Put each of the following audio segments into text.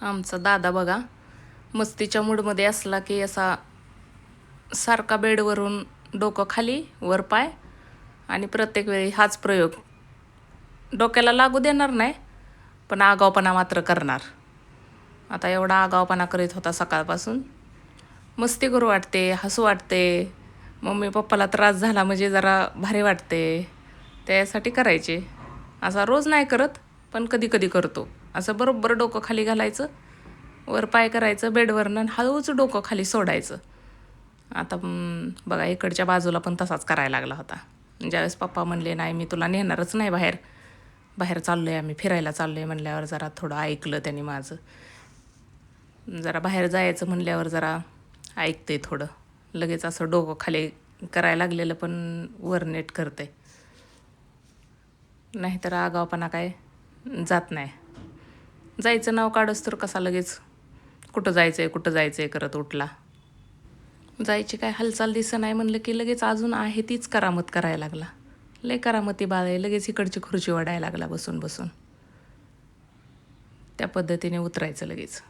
आमचा दादा बघा मस्तीच्या मूडमध्ये असला की असा सारखा बेडवरून डोकं खाली वर पाय आणि प्रत्येक वेळी हाच प्रयोग. डोक्याला लागू देणार नाही पण आगाऊपणा मात्र करणार. आता एवढा आगाऊपणा करीत होता सकाळपासून. मस्ती करू वाटते, हसू वाटते, मम्मी पप्पाला त्रास झाला म्हणजे जरा भारी वाटते, त्यासाठी करायचे. असा रोज नाही करत पण कधी कधी करतो. असं बरोबर डोकं खाली घालायचं, वर पाय करायचं बेडवरनं, हळूच डोकं खाली सोडायचं. आता बघा इकडच्या बाजूला पण तसाच करायला लागला होता. ज्यावेळेस पप्पा म्हणले नाही मी तुला नेणारच नाही बाहेर, बाहेर चाललो आहे आम्ही फिरायला चाललो आहे म्हणल्यावर जरा थोडं ऐकलं त्यांनी माझं. जरा बाहेर जायचं म्हणल्यावर जरा ऐकते थोडं. लगेच असं डोकं खाली करायला लागलेलं पण वर नेट करते. नाहीतर आगावपणा काय जात नाही. जायचं नाव काढस तर कसा लगेच कुठं जायचं आहे करत उठला. जायची काय हालचाल दिसं नाही म्हणलं की लगेच अजून आहे तीच करामत करायला लागला. लय करामती बाळ आहे. लगेच इकडची खुर्ची वाढायला लागला बसून बसून. त्या पद्धतीने उतरायचं लगेच.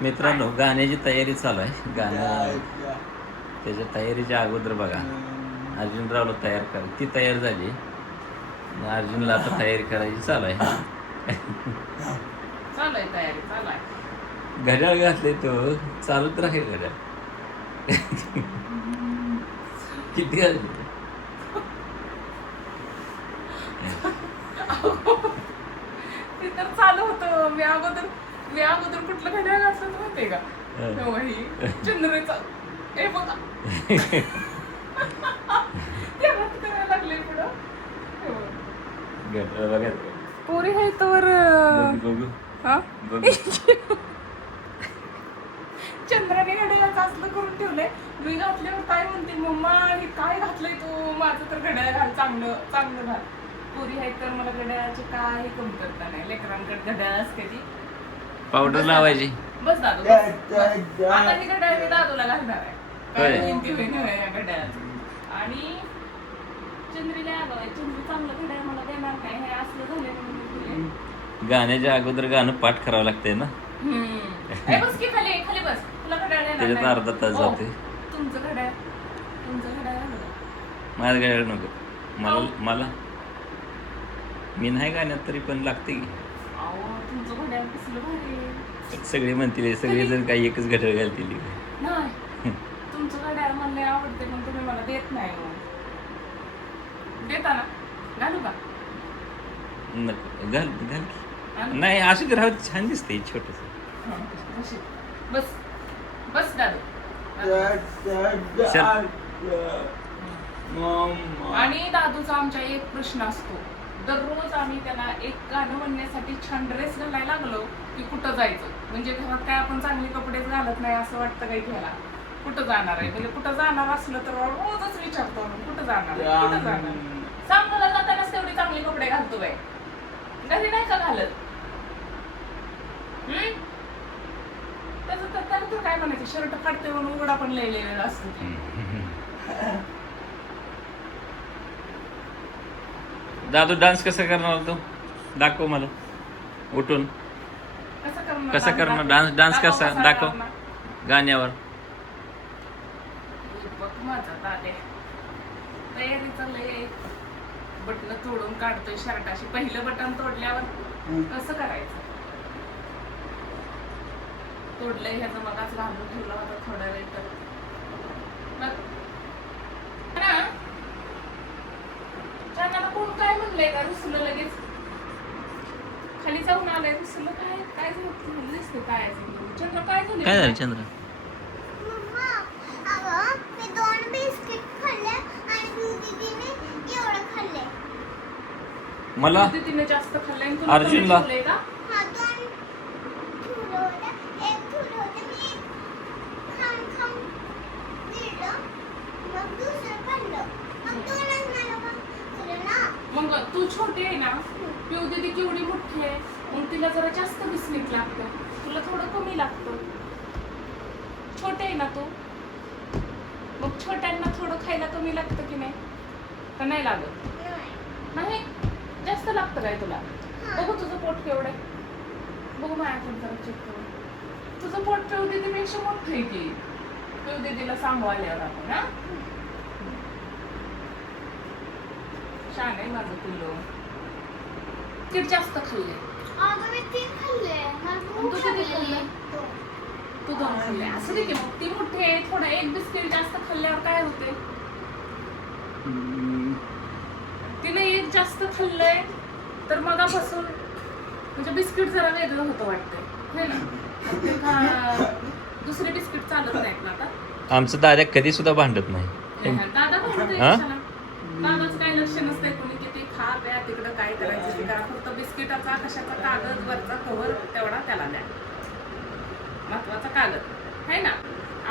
मित्रांनो, गाण्याची तयारी चालू आहे. गाणं त्याच्या तयारीच्या अगोदर बघा अर्जुनरावला तयार कर, ती तयार झाली. अर्जुनला आता तयारी करायची चालू आहे. तयारी चालू आहे. घड्याळ घातले तो चालत राहील घड्याळ. किती घालते ते तर चालू होतं. मी अगोदर कुठलं घड्याळ असं माहितीये का? चंद्राचा हे बघा ते हात करायला लागले पुढं. घड्याळ बघा पोरी आहे तर बघू हा बघू. चंद्राने घड्याळाचं असलं करून ठेवलंय. मी घातल्यावर काय म्हणते मम्मा हे काय घातलंय तू? माझं तर घड्याळ घाल, चांगलं चांगलं घाल. पोरी आहे तर मला घड्याळाची काही कमतरता नाही. लेकरांकडे घड्याळ असते ती पावडर लावायची. बस दादू बस. आता ही घड्याळ मी दादूला घालणार आहे. काय किमती होईल या घड्याळाचं. आणि चंद्रीला आगाव आहे. चंद्री चांगलं घड्याळ मला देणार नाही. हे असलं झालं म्हणून गाण्याच्या अगोदर गाणं पाठ करावं लागतंय ना. बस की खाली खाली बस. तुला घड्याळ देणार त्याच्यात नाही. अर्धा तास जाते. तुमचं घड्याळ माझं घड्याळ नको मला मी नाही गाण्यात तरी पण लागते की. तुमचं घड्याळ कसलं भारी. सगळे म्हणतील, सगळेजण काही एकच घड्याळ घालतील. नाही तुमचं घड्याळ मला आवडते पण तुम्ही मला देत नाही. देता ना? घालू का? घाल घाल नाही असं राहू छान दिसते छोटस. बस बस दादू. आणि दादूचा आमच्या एक प्रश्न असतो. दररोज आम्ही त्याला एक गाणं म्हणण्यासाठी छान ड्रेस घालायला लागलो की कुठं जायचं. म्हणजे घरात काय आपण चांगले कपडेच घालत नाही असं वाटतं काही घ्यायला. कुठं जाणार आहे म्हणजे कुठं जाणार असलं तर रोजच विचारतो कुठं जाणार कुठं जाणार. सांगायला जातानाच तेवढी चांगले कपडे घालतो बाई, घरी नाही का घालत. त्याला तर काय म्हणायचं, शर्ट फाटते म्हणून उघडा पण लिहिलेला असतो. दादू डान्स कसा करणार तू? दाखव मला उठून. कसा करणार डान्स कसा दाखव गाण्यावर. बघ माझा दादे तयारी चाललंय. बटन तोडून काढतोय शर्टाशी. पहिलं बटन तोडल्यावर कसं करायचं? तोडलंय ह्याचं मगाच घालून ठेवला होता थोडा वेळ तर. चंद्राला कोण काय म्हणलंय का? रुसलं लगेच खाली जाऊन आलंय. रुसलं काय काय झालं दिसतं काय? चंद्र काय झालं? काय झालं चंद्र? मी 2 बिस्किट खाल्ले आणि दीदीने एवढं खाल्ले. मला तिने जास्त खाल्लंय. अर्जुनला हा 2 ठेवलं होतं. एक ठेवलं होतं मी. खाऊन दिलं. मग दुसरं खाल्लं. मग 2च मला खाल्लं ना. मग तू छोटी आहे ना, पिऊ दीदी केवढी मोठी आहे. मग तिला जरा जास्त बिस्किट लागतं, तुला थोडं कमी लागतं. छोटे आहे ना तू, मग छोट्यांना थोडं खायला कमी लागतं की नाही? का नाही लागत? नाही जास्त लागतं काय तुला? बघू तुझं पोट केवढं आहे. बघू माझ्याकडे जरा चेक करू. तुझं पोट पिऊ दीदीपेक्षा मोठं आहे की. पिऊ दीदीला सांगू आल्यावर आपण हा. छान आहे माझं पिल्लू. किती जास्त खाल्ले? अगं मी 3 खाल्ले. मला तू भूक किती लागली. खाल्लं? तू 2 खाल्ले. असं नाही की मग ती मोठी आहे. थोडं एक बिस्किट जास्त खाल्ल्यावर काय होते? तिने एक जास्त खाल्लंय तर मगापासून म्हणजे बिस्किट जरा वेगळं होतं वाटतंय है ना. मग ते दुसरे बिस्किट चालत नाहीत ना आता. आमचं दादा कधी सुद्धा भांडत नाही. दादा म्हणतोय हा? कशाला? दादाच काही लक्ष नसतंय. कोणी किती खा प्या तिकडं काय करायचं ते करा. फक्त बिस्किटाचा कशाचा कागद वरचा कव्हर तेवढा त्याला द्या. महत्वाचा कागद है ना.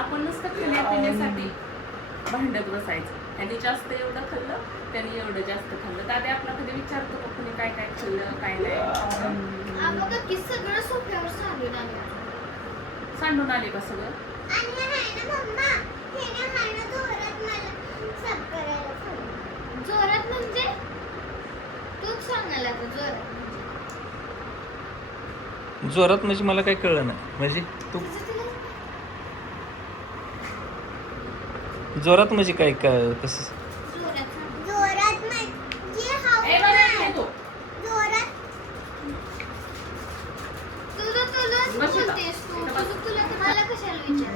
आपण नुसतं खाण्यापिण्यासाठी भांडत बसायचं. त्यांनी जास्त एवढं खाल्लं त्यांनी एवढं जास्त खाल्लं. दादा आपला कधी विचारतो का कुणी काय काय खाल्लं काय नाही. अगं बघ की सगळं सोफ्यावर सांडून आलं. सांडून आले का सगळं? आणि आहे ना मम्मा, हे ना जोरात मला सब करायला सांगितलं. जोरात म्हणजे तूच सांगायला आता जोरात म्हणजे. जोरात म्हणजे मला काही कळलं नाही. म्हणजे तू जोरात म्हणजे काय कसं? जोरात म्हणजे ए, बरं आहे तो. जोरात तुझं बस इथं. बोलतेस तू. इथं बस. तुला तर मला कशाला विचार.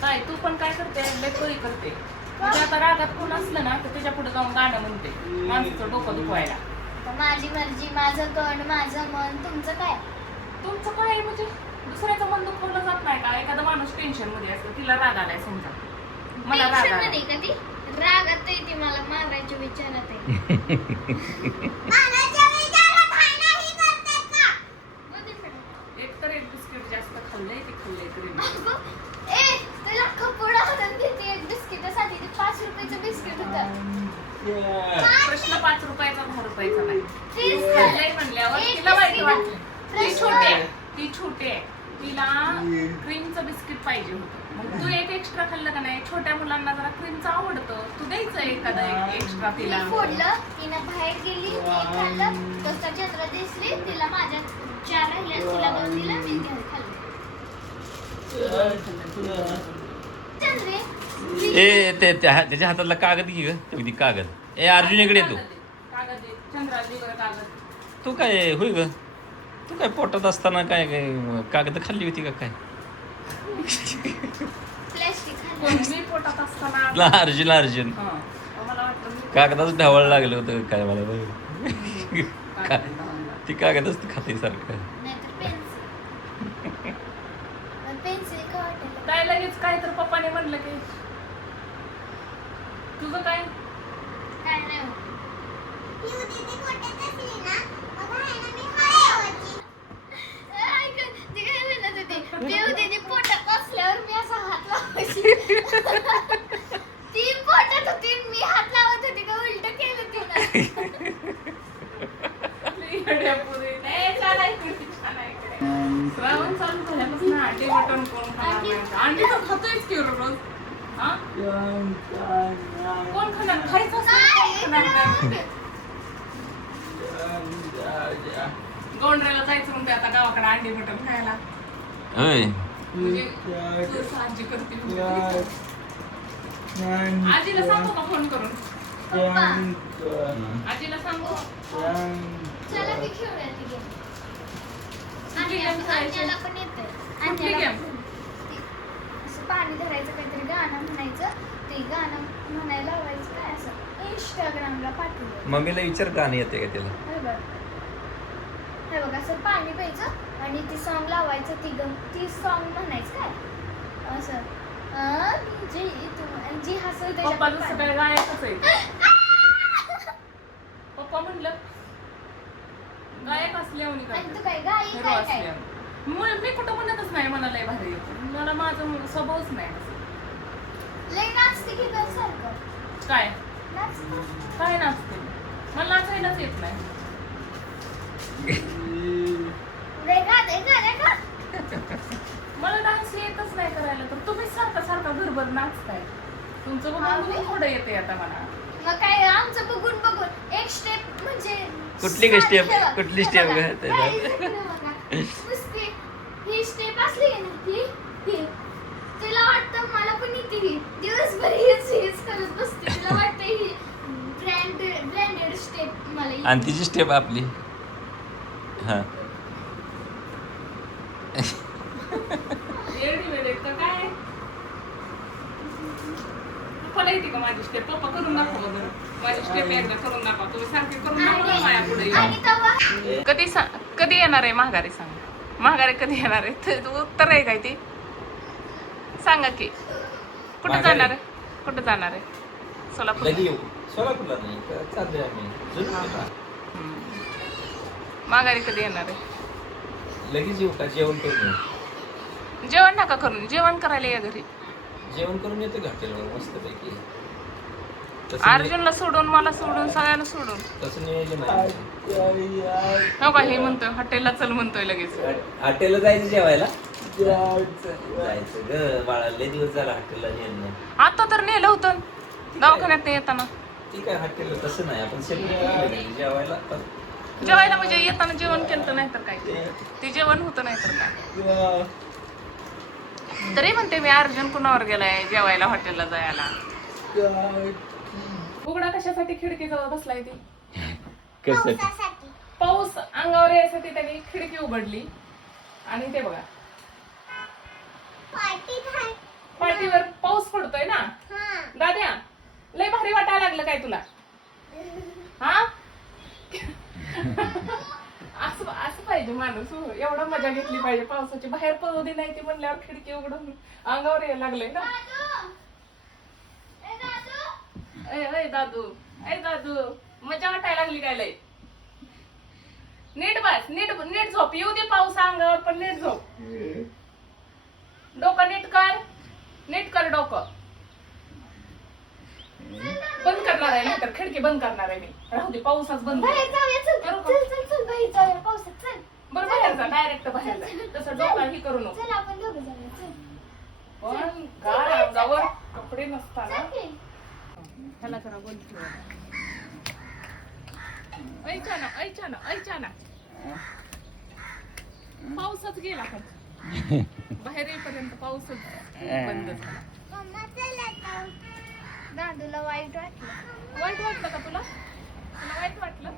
काय तू पण काय करते लेकरी करते. म्हणजे आता रागात कोण असलं ना तर त्याच्या पुढे जाऊन गाणं म्हणते माणसाचं डोकं दुखवायला. माझी मर्जी, माझं कण, माझं मन, तुमचं काय? तुमचं काय आहे म्हणजे दुसऱ्याचं मन दुखवलं जात नाही का. एखादा माणूस टेन्शन मध्ये असतो तिला राग आलाय समजा मला राग टेन्शन आला. मध्ये का ती रागात आहे ती मला मारायच्या विचारात आहे. एक तर एक बिस्किट जास्त खाल्लंय ते खाल्लंय तरी नाही. ए तुला कपडा हातात घेते एक बिस्किटासाठी. ते 5 रुपयाचं बिस्किट होतं. प्रश्न 5 रुपयाचा 10 रुपयाचा नाही. तेच खाल्लंय म्हणल्यावर एक तिला वाईट बिस्किट वाटलं. ती प्रश्न. छोटी आहे ती छोटी आहे. तिला क्रीमचं बिस्किट पाहिजे होतं. मग तू एक एक्स्ट्रा खाल्लं का नाही. छोट्या मुलांना जरा क्रीमचं आवडतं. तू द्यायचं एखादं एक्स्ट्रा मी तिला. फोडलं, तिनं बाहेर गेली, ते खाल्लं, कसं चंद्र दिसली, तिला माझ्या 4 राहिल्या, तिला 2 दिला, मी घरी खाल्लं. चंद्रे, ए त्याच्या हातातला कागद घे ग. तेवढी कागद. ए अर्जुन इकडे येतो. कागद दे. चंद्राजीवर कागद. तू काय होय ग. तू काय पोटात असताना काय काय कागद खाल्ली होती का काय? प्लॅस्टिक खाल्लं. कोण मी पोटात असताना अर्जुन हं. मला वाटतं मी कागदाच ढावळ लागलं होतं काय मला बघ. कागद लावला. ती कागदच खाते सारखं. नाहीतर पेन्सिल. पेन्सिल का वाटेल? काय लगेच काय तर पप्पाने म्हणलं की तुझं काय काय नाही होत. ऐक, ती काय म्हणत होती? देव दीदी पोटात असल्यावर मी असा हात लावायची. ती पोटात होती आणि मी हात लावत होती का उलट केलं तिनं. श्रावण चालू झाल्यापासून अंडी मटण कोण खाणार नाही. अंडी तर खातोयच की रोज. हा? कोण खाणार? खायचं असेल तर कोण खाणार नाही. गोंडऱ्याला जायचं म्हणते आता गावाकडे अंडी मटण खायला. होय. म्हणजे तू आजी करते म्हणते. आजीला सांगू का फोन करून? पप्पा, आजीला सांगू चला की खेळूया ती game. कुठली game खेळायची? अन्याला पण येतंय. कुठली अन्याला game? असं पाणी धरायचं, काहीतरी गाणं म्हणायचं, ते गाणं म्हणायला लावायचं, काय असं इंस्टाग्रामला पाठवलं. मम्मीला विचार गाणं येते का त्याला? हे बघ असं पाणी प्यायचं आणि ती सॉन्ग लावायचं, ती सॉन्ग म्हणायचं काय असं जी हसव पप्पा जसं काय गायकच आहे. पप्पा म्हणलं गायक असल्यावर आणि तू काय गाई हिरो काय काय असल्यावर मी कुठं म्हणतच नाही मला लय भारी येतो. मला माझं स्वभावच नाही तसं. लय नाचते की कर सारखं काय नाचते. काय नाचते मला नाचायलाच येत नाही. लय गा दे गा मला डान्स तासभर नाचताय. तुमचं बघून थोडं येते आता मला. मग काय आमचं बघून बघून एक स्टेप म्हणजे कुठली ग step? हे बघा, कुठली हे step बघा. ग? ते काय इकडे बघा. नुसती ही स्टेप असली ना ही तिला वाटतं मला पण येते ही दिवसभर हेच करत बसते. तिला वाटतं ही ब्रँडेड स्टेप मला येते. आणि तिची स्टेप आपली हा एरडी वेळ का काय? पप्पाला येते का माझी स्टेप? पप्पा करून दाखवा बरं. माझी स्टेप एकदा करून दाखवा. तुम्ही सारखी करून दाखवा माझ्या पुढे. आणि तेव्हा कधी येणार आहे माघारी? सांगा माघारी कधी येणार आहे? ते उत्तर आहे काय ती? सांगा की कुठं माघारी? जाणार आहे? कुठं जाणार आहे? सोलापूर. लगी येऊ सोलापूरला नाही चालतंय आम्ही जुनूरला. माघारी कधी येणार आहे? लगेच येऊ का जेवण करून येऊ? जेवण नका करून, जेवण करायला या घरी. जेवण करून येतो का हॉटेलवर मस्तपैकी तसं अर्जुनला सोडून, मला सोडून, सगळ्यांना सोडून. तसं नियोजन आहे. हो का हे म्हणतोय हॉटेलला चल म्हणतोय लगेच. हॉटेलला जायचं जेवायला जायचं ग बाळा लय दिवस झाला हॉटेलला नेलं नाही. आता तर नेलं होतं दवाखान्यात नाही येताना. ठीक आहे हॉटेलला तसं नाही आपण सेपरेट जेवायला पण जेवायला म्हणजे येताना जेवण केलं नाही तर काय ते जेवण होतं नाही तर काय. तरी म्हणते मी अर्जुन कुणावर गेलाय जेवायला हॉटेलला जायला. उघडा कशासाठी खिडकीजवळ बसलाय ती? कसं पावसासाठी. पाऊस अंगावर यायसाठी त्यांनी खिडकी उघडली आणि ते बघा पाठीवर पाऊस पडतोय ना. हा. दाद्या लय भारी वाटायला लागलं काय तुला? हा असं असं पाहिजे माणूस हो. एवढा मजा घेतली पाहिजे पावसाची. बाहेर पडू दे नाही ती म्हणल्यावर खिडकी उघडून अंगावर यायला लागलंय ना. ए दादू ए दादू मजा वाटायला लागली काय लय? नीट बस, नीट नीट झोप. येऊ दे पाऊस अंगावर पण नीट झोप. डोकं नीट कर डोकं. बंद करणार आहे नाहीतर खिडकी बंद करणार आहे मी. राहू दे पाऊसच बंद कर. बाहेर जाऊया चल चल बाहेर जाऊया पावसात चल. बरं बाहेर जा, डायरेक्ट बाहेर जा. तसं डोकं ही करू नको. चल आपण दोघं जाऊया चल. पण गार अंगावर कपडे नसताना चल की. ह्याला जरा बंद ठेवा. ऐचा ना पाऊसच गेला पण बाहेर येईपर्यंत पाऊसच बंद झाला. मम्मा चल आता. दादूला वाईट वाटलं. वाईट वाटलं का तुला? वाईट वाटलं?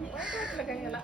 वाईट वाटलं का ह्याला?